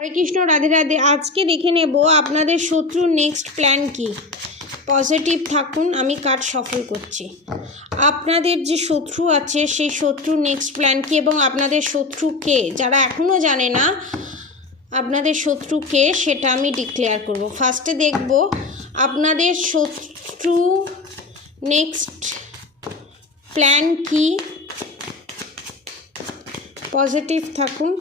হরে কৃষ্ণ, রাধে রাধে। আজকে দেখে নেব আপনাদের শত্রুর নেক্সট প্ল্যান কি। পজিটিভ থাকুন, আমি কার্ড সফল করছি। আপনাদের যে শত্রু আছে সেই শত্রুর নেক্সট প্ল্যান কি এবং আপনাদের শত্রু কে, যারা এখনও জানে না আপনাদের শত্রু কে সেটা আমি ডিক্লেয়ার করব। ফার্স্টে দেখব আপনাদের শত্রু নেক্সট প্ল্যান কি। পজিটিভ থাকুন।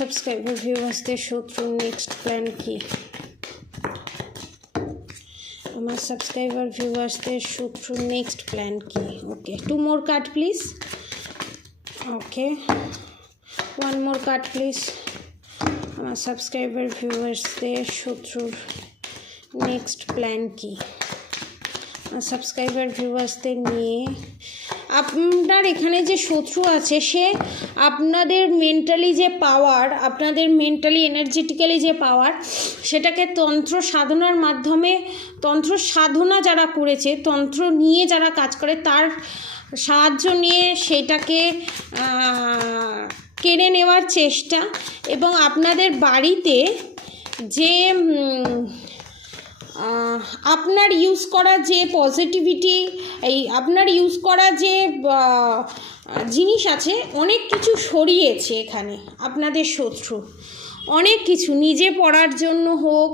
সাবস্ক্রাইবার ভিউয়ার্সদের শত্রুর নেক্সট প্ল্যান কি। আমার সাবস্ক্রাইবার ভিউয়ার্সদের শত্রুর নেক্সট প্ল্যান কি। ওকে, 2 more card please. Okay, 1 more card please. আমার সাবস্ক্রাইবার ভিউয়ার্সদের শত্রুর নেক্সট প্ল্যান কি। আমার সাবস্ক্রাইবার ভিউয়ার্সদের নিয়ে আপনার এখানে যে শত্রু আছে সে আপনাদের মেন্টালি যে পাওয়ার, আপনাদের মেন্টালি এনার্জেটিক্যালি যে পাওয়ার, সেটাকে তন্ত্র সাধনার মাধ্যমে, তন্ত্র সাধনা যারা করেছে, তন্ত্র নিয়ে যারা কাজ করে তার সাহায্য নিয়ে সেটাকে কেড়ে নেওয়ার চেষ্টা। এবং আপনাদের বাড়িতে যে আপনার ইউজ করা যে পজিটিভিটি, এই আপনার ইউজ করা যে জিনিস আছে, অনেক কিছু সরিয়েছে এখানে আপনাদের শত্রু। অনেক কিছু নিজে পড়ার জন্য হোক,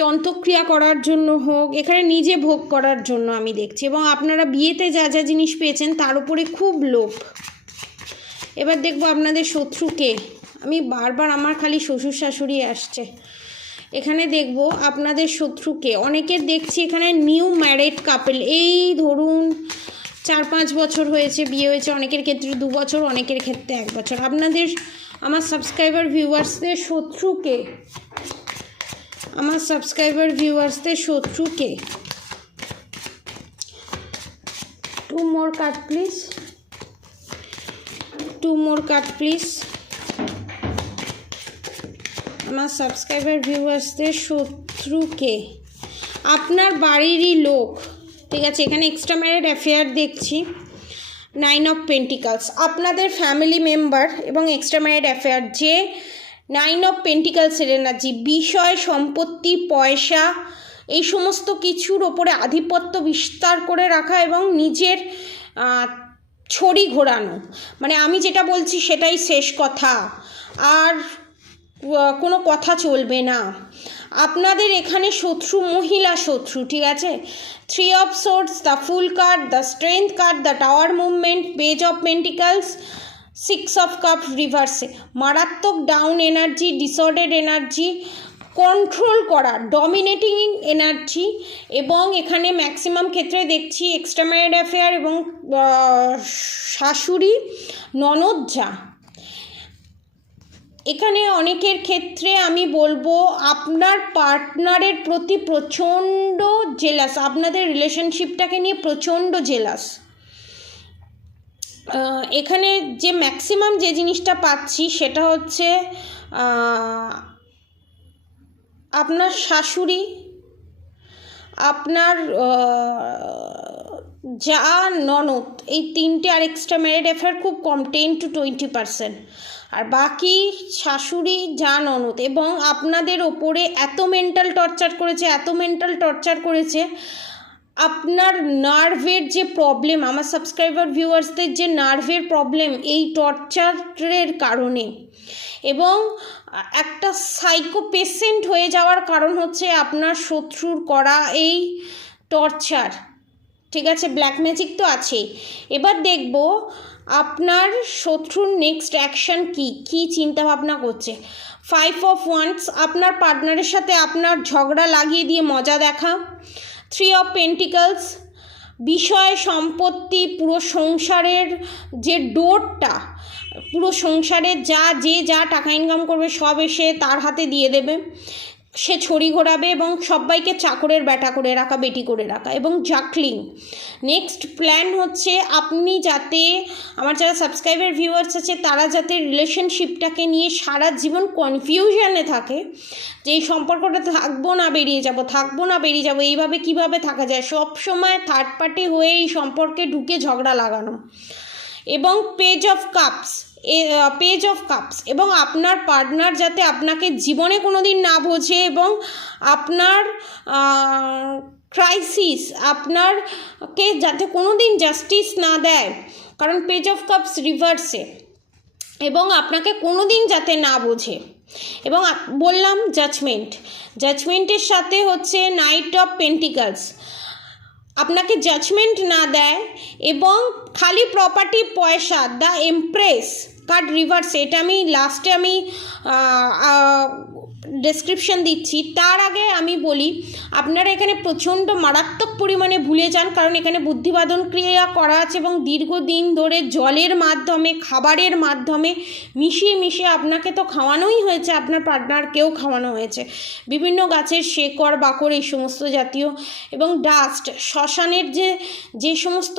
তন্ত্রক্রিয়া করার জন্য হোক, এখানে নিজে ভোগ করার জন্য আমি দেখছি। এবং আপনারা বিয়েতে যা যা জিনিস পেয়েছেন তার উপরে খুব লোভ। এবার দেখব আপনাদের শত্রুকে। আমি বারবার আমার খালি শ্বশুর শাশুড়ি আসছে। এখানে দেখব আপনাদের শত্রুকে। অনেকের দেখছি এখানে নিউ ম্যারিড কাপল, এই ধরুন 4-5 বছর হয়েছে বিয়ে হয়েছে, অনেকের ক্ষেত্রে 2 বছর, অনেকের ক্ষেত্রে 1 বছর। আপনাদের আমার সাবস্ক্রাইবার ভিউয়ার্সদের শত্রুকে, আমার সাবস্ক্রাইবার ভিউয়ার্সদের শত্রুকে। 2 more card please. 2 more card please. আমার সাবস্ক্রাইবার ভিউয়ার্সদের শত্রুকে, আপনার বাড়িরই লোক। ঠিক আছে, এখানে এক্সট্রা ম্যারিড অ্যাফেয়ার দেখছি। 9 of Pentacles, আপনাদের ফ্যামিলি মেম্বার এবং এক্সট্রা ম্যারিড অ্যাফেয়ার। যে 9 of Pentacles-এর এনার্জি, বিষয়, সম্পত্তি, পয়সা, এই সমস্ত কিছুর ওপরে আধিপত্য বিস্তার করে রাখা এবং নিজের ছড়ি ঘোরানো। মানে আমি যেটা বলছি সেটাই শেষ কথা, আর কোনো কথা চলবে না। আপনাদের এখানে শত্রু মহিলা শত্রু। ঠিক আছে, 3 of Swords, the fool card, the strength card, the tower movement, page of pentacles, 6 of Cups রিভার্সে। মারাত্মক ডাউন এনার্জি, ডিসঅর্ডার্ড এনার্জি, কন্ট্রোল করা, ডমিনেটিং এনার্জি। এবং এখানে ম্যাক্সিমাম ক্ষেত্রে দেখছি এক্সট্রা ম্যারিড অ্যাফেয়ার এবং শাশুড়ি, ননদ যা। এখানে অনেকের ক্ষেত্রে আমি বলবো আপনার পার্টনারের প্রতি প্রচণ্ড জেলাস, আপনাদের রিলেশনশিপটাকে নিয়ে প্রচণ্ড জেলাস। এখানে যে ম্যাক্সিমাম যে জিনিসটা পাচ্ছি সেটা হচ্ছে আপনার শাশুড়ি, আপনার যা, ননদ, এই 3টে। আর এক্সট্রা ম্যারিড অ্যাফেয়ার খুব কম, 10 to 20%। আর বাকি শাশুড়ি, যা, ননদ। এবং আপনাদের ওপরে এত মেন্টাল টর্চার করেছে, এত মেন্টাল টর্চার করেছে। আপনার নার্ভের যে প্রবলেম, আমার সাবস্ক্রাইবার ভিউয়ার্সদের যে নার্ভের প্রবলেম এই টর্চারের কারণে, এবং একটা সাইকো পেশেন্ট হয়ে যাওয়ার কারণ হচ্ছে আপনার শত্রুর করা এই টর্চার। ঠিক আছে, ব্ল্যাক ম্যাজিক তো আছেই। এবার দেখব আপনার শত্রুর নেক্সট অ্যাকশন কি, কী চিন্তাভাবনা করছে। 5 of Wands, আপনার পার্টনারের সাথে আপনার ঝগড়া লাগিয়ে দিয়ে মজা দেখা। 3 of Pentacles, বিষয়, সম্পত্তি, পুরো সংসারের যে ডোরটা, পুরো সংসারের যা টাকা ইনকাম করবে সব এসে তার হাতে দিয়ে দেবে। সে ছড়ি ঘোরাবে এবং সবাইকে চাকরের ব্যাটা করে রাখা, বেটি করে রাখা। এবং জাকলিং নেক্সট প্ল্যান হচ্ছে আপনি যাতে, আমার যারা সাবস্ক্রাইবার ভিউয়ার্স আছে তারা যাতে রিলেশনশিপটাকে নিয়ে সারা জীবন কনফিউশনে থাকে, যে এই সম্পর্কটা থাকবো না বেরিয়ে যাব, থাকবো না বেরিয়ে যাব, এইভাবে কিভাবে থাকা যায়, সব সময় থার্ড পার্টি হয়ে এই সম্পর্কে ঢুকে ঝগড়া লাগানো। এবং পেজ অফ কাপস এবং আপনার পার্টনার যাতে আপনাকে জীবনে কোনো দিন না বোঝে এবং আপনার ক্রাইসিস আপনারকে যাতে কোনো দিন জাস্টিস না দেয়, কারণ পেজ অফ কাপস রিভার্সে, এবং আপনাকে কোনো দিন যাতে না বোঝে। এবং বললাম জাজমেন্টের সাথে হচ্ছে নাইট অফ পেন্টিকলস, আপনাকে জাজমেন্ট না দেয় এবং খালি প্রপার্টি পয়সা। দ্য এমপ্রেস কার্ড রিভার্স, এটা আমি লাস্টে আমি ডেসক্রিপশন দিচ্ছি। তার আগে আমি বলি, আপনারা এখানে প্রচণ্ড মারাত্মক পরিমাণে ভুলে যান, কারণ এখানে বুদ্ধিবাদন ক্রিয়া করা আছে এবং দীর্ঘদিন ধরে জলের মাধ্যমে, খাবারের মাধ্যমে মিশিয়ে আপনাকে তো খাওয়ানোই হয়েছে, আপনার পার্টনারকেও খাওয়ানো হয়েছে বিভিন্ন গাছের শেকড় বাকড় এই সমস্ত জাতীয়, এবং ডাস্ট, শ্মশানের যে সমস্ত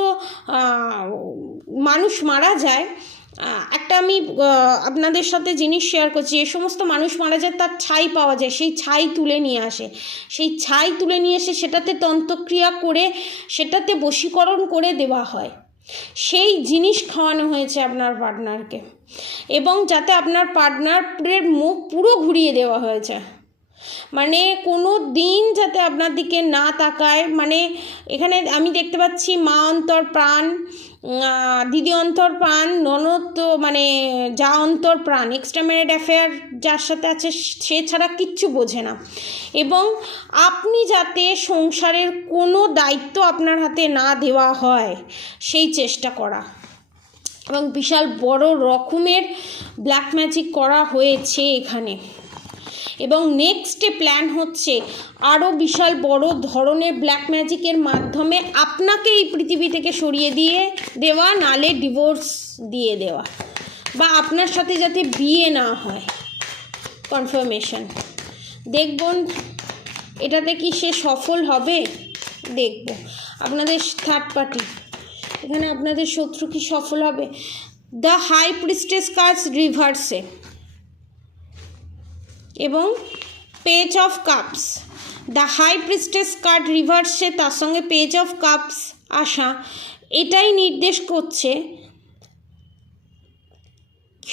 মানুষ মারা যায়, একটা আমি আপনাদের সাথে জিনিস শেয়ার করছি, যে সমস্ত মানুষ মারা যায় তার ছাই পাওয়া যায়, সেই ছাই তুলে নিয়ে এসে সেটাতে তন্ত্রক্রিয়া করে সেটাতে বশীকরণ করে দেওয়া হয়, সেই জিনিস খাওয়ানো হয়েছে আপনার পার্টনারকে, এবং যাতে আপনার পার্টনারের মুখ পুরো ঘুরিয়ে দেওয়া হয়েছে, মানে কোনো দিন যাতে আপনার দিকে না তাকায়। মানে এখানে আমি দেখতে পাচ্ছি মা অন্তর প্রাণ, দিদি অন্তর প্রাণ, ননদ মানে যা অন্তর প্রাণ, এক্সট্রা ম্যারিড অ্যাফেয়ার যার সাথে আছে সে ছাড়া কিচ্ছু বোঝে না। এবং আপনি যাতে সংসারের কোনো দায়িত্ব আপনার হাতে না দেওয়া হয় সেই চেষ্টা করা, এবং বিশাল বড় রকমের ব্ল্যাক ম্যাজিক করা হয়েছে এখানে। এবং নেক্সটে প্ল্যান হচ্ছে আরও বিশাল বড় ধরনের ব্ল্যাক ম্যাজিকের মাধ্যমে আপনাকে এই পৃথিবী থেকে সরিয়ে দেওয়া, নালে ডিভোর্স দিয়ে দেওয়া, বা আপনার সাথে যাতে বিয়ে না হয়, কনফার্মেশন। দেখুন এটাতে কি সে সফল হবে, দেখব। আপনাদের থার্ড পার্টি, এখানে আপনাদের শত্রু কি সফল হবে। দ্য হাই প্রিস্টেস কার্ডস রিভার্সে এবং page of cups, the high priestess card রিভার্সে, তার সঙ্গে পেজ অফ কাপস আসা, এটাই নির্দেশ করছে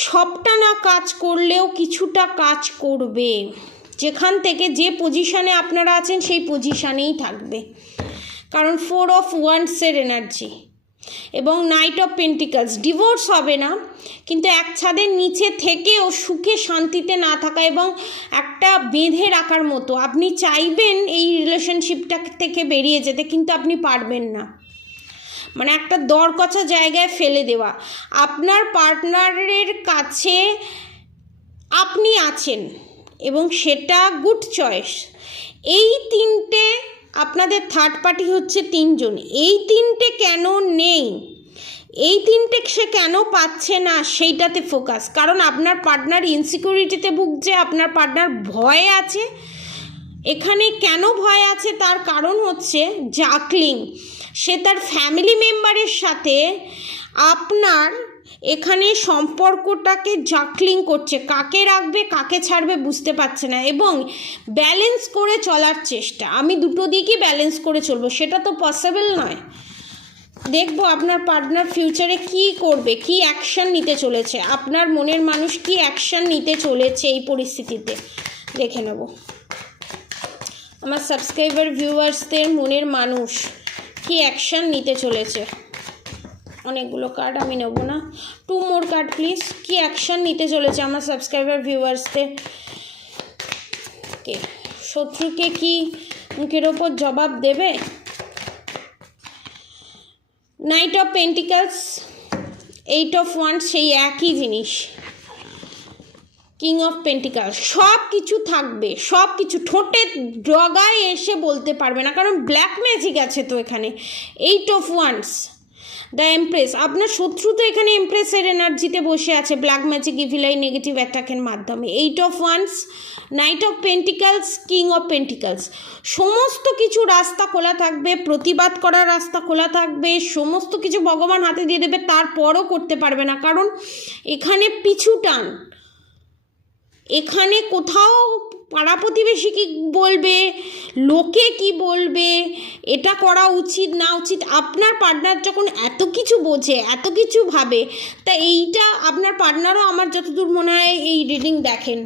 সবটা না কাজ করলেও কিছুটা কাজ করবে, যেখান থেকে যে পজিশানে আপনারা আছেন সেই পজিশানেই থাকবে, কারণ 4 অফ ওয়ান্ডসের এনার্জি এবং নাইট অফ পেন্টিকলস। ডিভোর্স হবে না, কিন্তু এক ছাদের নিচে থেকেও সুখে শান্তিতে না থাকা এবং একটা বেঁধে রাখার মতো, আপনি চাইবেন এই রিলেশনশিপটা থেকে বেরিয়ে যেতে কিন্তু আপনি পারবেন না, মানে একটা দরকচা জায়গায় ফেলে দেওয়া। আপনার পার্টনারের কাছে আপনি আছেন এবং সেটা গুড চয়েস। এই তিনটে, আপনাদের থার্ড পার্টি হচ্ছে 3 জন, এই তিনটে কেন নেই, এই তিনটে সে কেন পাচ্ছে না সেইটাতে ফোকাস, কারণ আপনার পার্টনার ইনসিকিউরিটিতে ভুগছে, আপনার পার্টনার ভয়ে আছে। এখানে কেন ভয় আছে তার কারণ হচ্ছে জাকলিং, সে তার ফ্যামিলি মেম্বারের সাথে আপনার এখানে সম্পর্কটাকে জাকলিং করছে, কাকে রাখবে কাকে ছাড়বে বুঝতে পারছে না, এবং ব্যালেন্স করে চলার চেষ্টা, আমি দুটো দিকই ব্যালেন্স করে চলবো, সেটা তো পসিবল নয়। দেখবো আপনার পার্টনার ফিউচারে কি করবে, কি অ্যাকশন নিতে চলেছে, আপনার মনের মানুষ কি অ্যাকশন নিতে চলেছে এই পরিস্থিতিতে, দেখে নেব। আমার সাবস্ক্রাইবার ভিউয়ার্সদের মনের মানুষ কি অ্যাকশন নিতে চলেছে, অনেকগুলো কার্ড আমি নেব না, 2 মোর কার্ড প্লিজ। কি অ্যাকশন নিতে চলেছে আমার সাবস্ক্রাইবার ভিউয়ার্সদের, শত্রুকে কি মুখের ওপর জবাব দেবে। Night of pentacles, 8 of wands, সেই একই জিনিস। কিং অফ পেন্টিকলস, সব কিছু থাকবে, সব কিছু ঠোঁটে ডগায় এসে বলতে পারবে না, কারণ ব্ল্যাক ম্যাজিক আছে তো এখানে। 8 অফ ওয়ান্ডস, দ্য এমপ্রেস, আপনার শত্রু তো এখানে এমপ্রেসের এনার্জিতে বসে আছে ব্ল্যাক ম্যাজিক ইভিলাই নেগেটিভ অ্যাটাকের মাধ্যমে। 8 of wands, night of pentacles, king of pentacles. সমস্ত কিছু রাস্তা খোলা থাকবে, প্রতিবাদ করার রাস্তা খোলা থাকবে, সমস্ত কিছু ভগবান হাতে দিয়ে দেবে, তারপরও করতে পারবে না, কারণ এখানে পিছু টান। এখানে কোথাও পাড়া প্রতিবেশী কী বলবে, লোকে কি বলবে, এটা করা উচিত না উচিত, আপনার পার্টনার যখন এত কিছু বোঝে, এত কিছু ভাবে, তা এইটা আপনার পার্টনারও আমার যতদূর মনে হয় এই রিডিং দেখেন,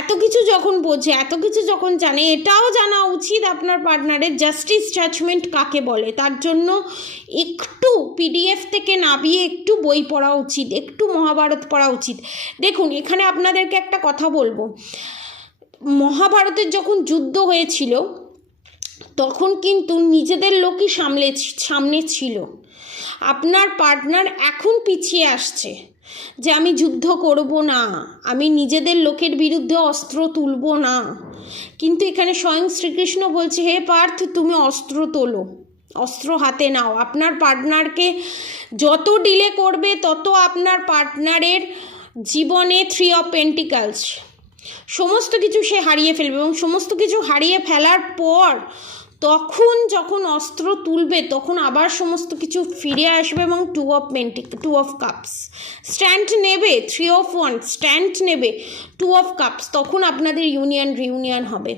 এত কিছু যখন বোঝে, এত কিছু যখন জানে, এটাও জানা উচিত আপনার পার্টনারের জাস্টিস জাজমেন্ট কাকে বলে। তার জন্য একটু পিডিএফ থেকে নামিয়ে একটু বই পড়া উচিত, একটু মহাভারত পড়া উচিত। দেখুন, এখানে আপনাদেরকে একটা কথা বলবো, মহাভারতের যখন যুদ্ধ হয়েছিল তখন কিন্তু নিজেদের লোকই সামনে ছিল। আপনার পার্টনার এখন পিছিয়ে আসছে যে আমি যুদ্ধ করব না, আমি নিজেদের লোকের বিরুদ্ধে অস্ত্র তুলব না, কিন্তু এখানে স্বয়ং শ্রীকৃষ্ণ বলছে, হে পার্থ, তুমি অস্ত্র তোলো, অস্ত্র হাতে নাও। আপনার পার্টনারকে যত ডিলে করবে তত আপনার পার্টনারের জীবনে 3 অফ পেন্টিকালস, সমস্ত কিছু সে হারিয়ে ফেলবে, এবং সমস্ত কিছু হারিয়ে ফেলার পর তখন যখন অস্ত্র তুলবে তখন আবার সমস্ত কিছু ফিরে আসবে, এবং 2 অফ কাপস স্ট্যান্ড নেবে, 3 অফ ওয়ান্স স্ট্যান্ড নেবে, 2 অফ কাপস, তখন আপনাদের রিউনিয়ন হবে।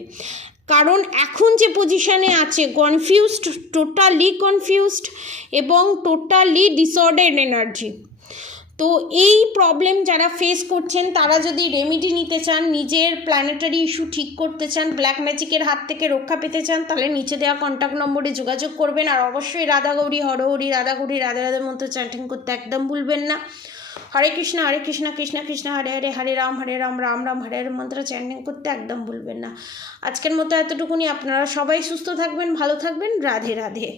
কারণ এখন যে পজিশানে আছে, কনফিউজড, টোটালি কনফিউজড এবং টোটালি ডিসঅর্ডার্ড এনার্জি। তো এই প্রবলেম যারা ফেস করছেন, তারা যদি রেমেডি নিতে চান, নিজের প্ল্যানেটারি ইস্যু ঠিক করতে চান, ব্ল্যাক ম্যাজিকের হাত থেকে রক্ষা পেতে চান, তাহলে নিচে দেওয়া কন্ট্যাক্ট নম্বরে যোগাযোগ করবেন। আর অবশ্যই রাধা গৌরী হরহরি রাধা গৌরী রাধা রাধার মতো চ্যান্টিং করতে একদম ভুলবেন না। হরে কৃষ্ণ কৃষ্ণ কৃষ্ণ হরে হরে, হরে রাম রাম রাম হরে হরে মন্ত্র চ্যান্টিং করতে একদম ভুলবেন না। আজকের মতো এতটুকুনি। আপনারা সবাই সুস্থ থাকবেন, ভালো থাকবেন। রাধে রাধে।